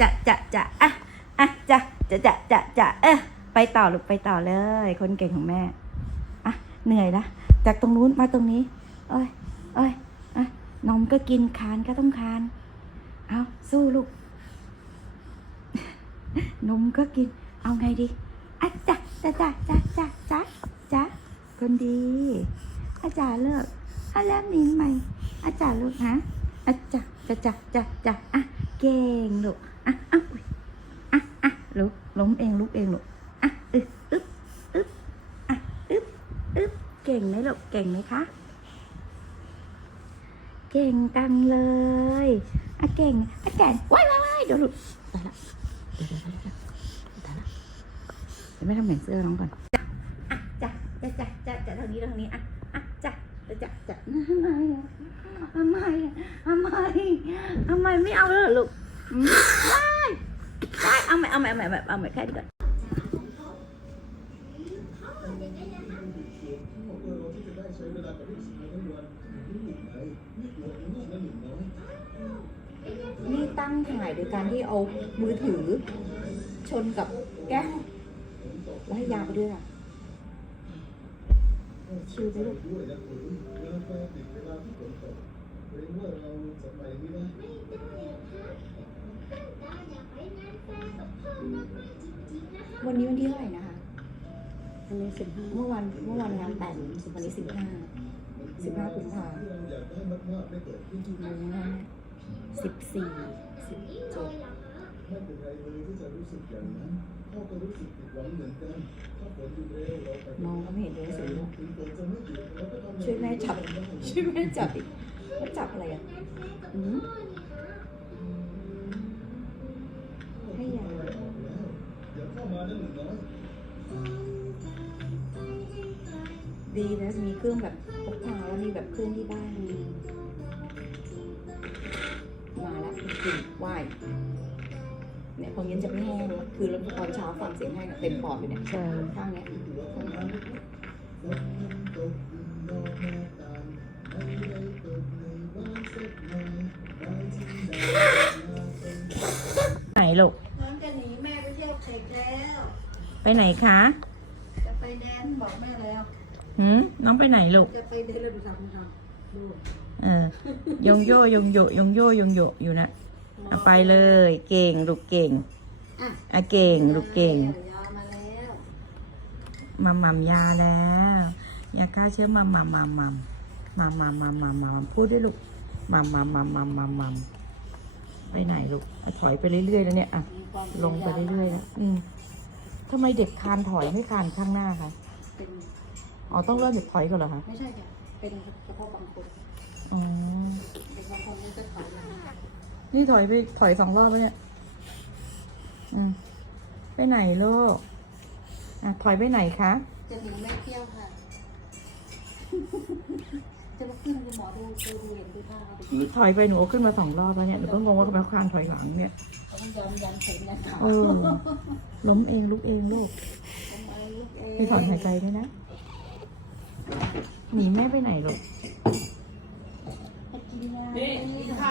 จะจะจะอะอะจะจะจะจะจะเออไปต่อลูกไปต่อเลย คนเก่งของแม่อะเหนื่อยละจากตรงนู้นมาตรงนี้ เอ้ยเอ้ยอะนมก็กินคานก็ต้องคานเอาสู้ลูกนมก็กิน เอาไงดีอะจ้ะจ้ะจ้ะจ้ะจ้ะจ้ะจ้ะคนดี อาจารย์เลิกอาแล้วมีไหม่ อาจารย์ลูกฮะอาจารย์จ้ะจ้ะจ้ะจ้ะอะเก่งลูกอะอะอุ๊ยอะอะลูกล้ม เองลุกเองลูกอะอึ๊บอึ๊บอึ๊บอะอึ๊บอึ๊บเก่งไหมลูกเก่งไหมคะ เก่งตังเลยอะเก่งอะแก่งว้ายว้ายว้ายเดี๋ยวลูกตายละเดี๋ยวตายละเดี๋ยวไม่ทำเหมือนเสื้อน้องก่อนจ้ะอะจ้ะจ้ะจ้ะจ้ะจ้ะทางนี้ทางนี้อะอะจ้ะจ้ะจ้ะทำไมอะทำไมอะทำไมทำไมไม่เอาเลยลูก ได้ได้เอาใหม่เอาใหม่เอาใหม่เอาใหม่แค่นี้ก่อนนี่ตั้งถ่ายโดยการที่เอามือถือ ชนกับแก้วแล้วให้ยาไปด้วยอะชิวไปลูกไม่ได้ วันนี้วันที่เท่าไหร่นะคะอันนี้สิบห้าเมื่อวันเมื่อวันงานแต่งวันนี้สิบห้าสิบห้ากุมภาสิบสี่สิบเจ็ดไม่เป็นไรเลยที่จะรู้สึกอย่างนั้นพ่อก็รู้สึกผิดหวังเหมือนกันถ้าฝนหยุดเร็วเราไปน้องก็ไม่เห็นเลยสิลูกถึงฝนจะไม่หยุดเราก็ทำช่วยแม่จับช่วยแม่จับอีกว่าจับอะไรอะอืม ดีนะมีเครื่องแบบพกพาแล้วมีแบบเครื่องที่บ้านมาแล้วคุณกลิ่นไหวเนี่ยพอเย็นจะไม่แห้งแล้วคือแล้วตอนเช้าฟังเสียงแห้งอะเต็มปอดเลยเนี่ยใช่ข้างเนี้ยข้างเนี้ยฝนตกนอกหน้าต่างไม่ได้ตกในบ้านสักหน่อยบางทีดาวมาเป็นไหนลูกน้องจะหนีแม่ไปเที่ยวเทคแล้ว ไปไหนคะ จะไปแดนบอกแม่แล้ว หืมน้องไปไหนลูก จะไปเดนเลยดูทำทำดูเออยงโยยงโยยงโยยงโยอยู่นะเอาไปเลย เก่งลูกเก่งอะอะเก่งลูกเก่งยามาแล้วมาหม่ำยาแล้วยาฆ่าเชื้อมาหม่ำหม่ำหม่ำมามามามามาพูดด้วยลูกมามามามามามาไปไหนลูกอะถอยไปเรื่อยๆแล้วเนี่ยอะมีความลงไปเรื่อยๆแล้วอืมทำไมเด็กคานถอยไม่คานข้างหน้าคะเป็น อ๋อ ต้องเริ่มเด็กถอยก่อนเหรอคะไม่ใช่จ้ะเป็นเฉพาะบางคนอ๋อเป็นบางคนนี่จะถอยหลังนี่ถอยไปถอยสองรอบแล้วเนี่ยอืมไปไหนลูกอะถอยไปไหนคะจะหนีแม่เที่ยวค่ะ จะมาขึ้นคุณหมอดูดูดูเห็นดูท่าดูนี่ถอยไปหนูเอาขึ้นมาสองรอบแล้วเนี่ยหนูก็งงว่าทำไมคานถอยหลังเนี่ย เขาต้องยอมยันเข็มยันขาเออล้มเองลุกเองลูกทำไมลูกเองมีถอนหายใจด้วยนะ หนีแม่ไปไหนลูกนยา